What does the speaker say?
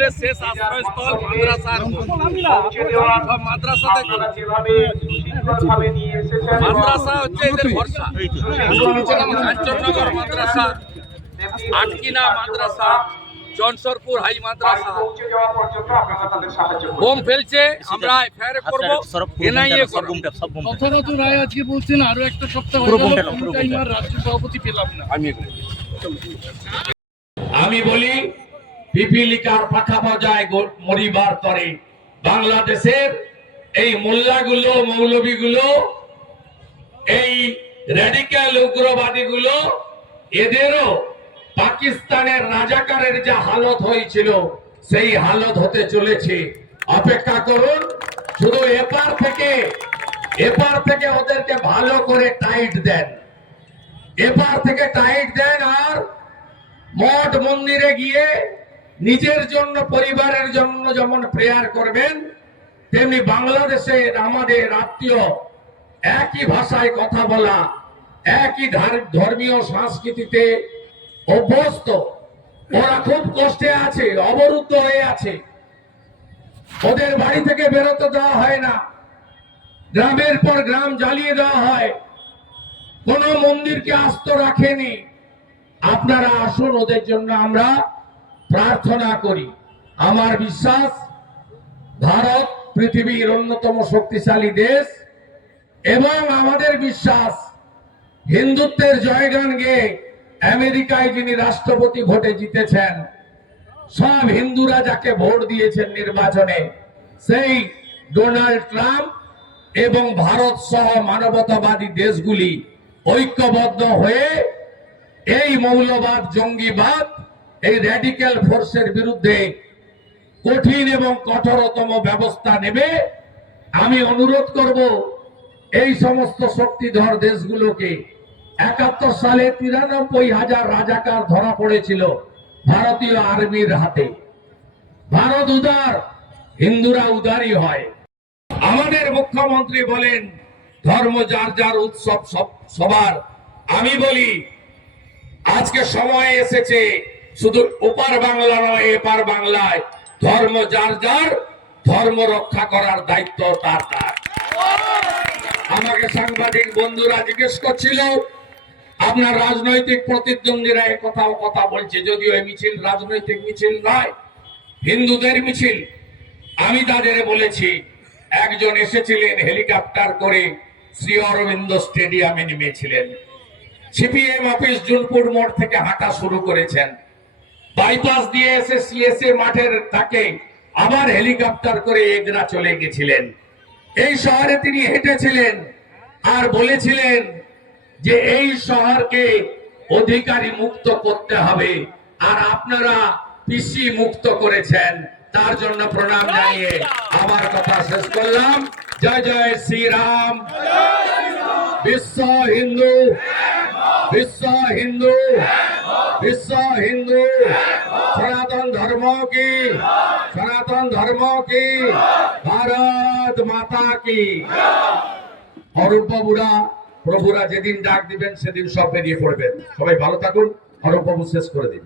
তৃণমূলের শেষ আশ্রয়স্থল মাদ্রাসার মাদ্রাসাতে মাদ্রাসা হচ্ছে এদের ভরসা। কাঞ্চননগর মাদ্রাসা, আটকিনা মাদ্রাসা, জনসরপুর হাই মাদ্রাসা বোম ফেলছে, আমরা এফআইআর করব, এনআইএ করব। যথাযথ রায় আজকে বলছেন, আরো একটা সপ্তাহ রাষ্ট্র সভাপতি পেলাম না। আমি বলি পিপিলিকার পাখা বাজায় মরিবার তরে বাংলাদেশের এই মোল্লাগুলো, মৌলবীগুলো, এই র্যাডিক্যাল উগ্রবাদীগুলো, এদেরও পাকিস্তানের রাজাকারের যে হালত হয়েছিল সেই হালত হতে চলেছে। অপেক্ষা করুন, শুধু এপার থেকে ওদেরকে ভালো করে টাইট দেন, এপার থেকে টাইট দেন। আর মঠ মন্দিরে গিয়ে নিজের জন্য, পরিবারের জন্য যেমন প্রেয়ার করবেন, তেমনি বাংলাদেশের আমাদের আত্মীয়, একই ভাষায় কথা বলা, একই ধর্মীয় সংস্কৃতিতে অভ্যস্ত, ওরা খুব কষ্টে আছে, অবরুদ্ধ হয়ে আছে, ওদের বাড়ি থেকে বেরোতে দেওয়া হয় না, গ্রামের পর গ্রাম জ্বালিয়ে দেওয়া হয়, কোন মন্দিরকে আস্ত রাখেনি। আপনারা আসুন, ওদের জন্য আমরা প্রার্থনা করি। আমার বিশ্বাস ভারত পৃথিবীর অন্যতম শক্তিশালী দেশ, এবং আমাদের বিশ্বাস হিন্দুত্বের জয়গান গেয়ে আমেরিকায় যিনি রাষ্ট্রপতি ভোটে জিতেছেন, সব হিন্দুরা যাকে ভোট দিয়েছেন নির্বাচনে, সেই ডোনাল্ড ট্রাম্প এবং ভারত সহ মানবতাবাদী দেশগুলি ঐক্যবদ্ধ হয়ে এই মৌলবাদ, জঙ্গিবাদ, এই র্যাডিক্যাল ফোর্সের বিরুদ্ধে কঠিন এবং কঠোরতম ব্যবস্থা নেবে। আমি অনুরোধ করব এই সমস্ত শক্তিধর দেশগুলোকে। 71 সালে 93,000 রাজাকার ধরা পড়েছিল ভারতীয় আর্মির হাতে। ভারত উদার, হিন্দুরা উদারই হয়। আমাদের মুখ্যমন্ত্রী বলেন ধর্ম যার যার উৎসব সবার। আমি বলি আজকে সময় এসেছে, শুধু ওপার বাংলা নয়, এপার বাংলায় ধর্ম যার যার, ধর্ম রক্ষা করার দায়িত্ব তার তার। আমাকে সাংবাদিক বন্ধুরা জিজ্ঞেস করছিল, আপনার রাজনৈতিক প্রতিদ্বন্দ্বীরা কথা বলছে, যদিও এই মিছিল রাজনৈতিক মিছিল নয়, হিন্দুদের মিছিল। আমি তাদের বলেছি, একজন এসেছিলেন হেলিকপ্টার করে, শ্রী অরবিন্দ স্টেডিয়ামে নেমেছিলেন, সিপিএম অফিস জুনপুর মোড় থেকে হাঁটা শুরু করেছেন, বাইপাস দিয়ে এসে সিএসএ মাঠের তাকে আবার হেলিকপ্টার করে এগরা চলে গেছিলেন। এই শহরে তিনি হেঁটেছিলেন আর বলেছিলেন যে এই শহরকে অধিকারী মুক্ত করতে হবে, আর আপনারা পিসি মুক্ত করেছেন, তার জন্য প্রণাম জানিয়ে আমার কথা শেষ করলাম। জয় জয় শ্রীরাম। বিশ্ব হিন্দু, বিশ্ব হিন্দু, বিশ্ব হিন্দু। সনাতন ধর্ম কি, সনাতন ধর্ম কি, ভারত মাতা কি। অরূপ বাবুরা, প্রভুরা যেদিন ডাক দিবেন সেদিন সব বেরিয়ে পড়বেন। সবাই ভালো থাকুন। অরূপ বাবু শেষ করে দিন।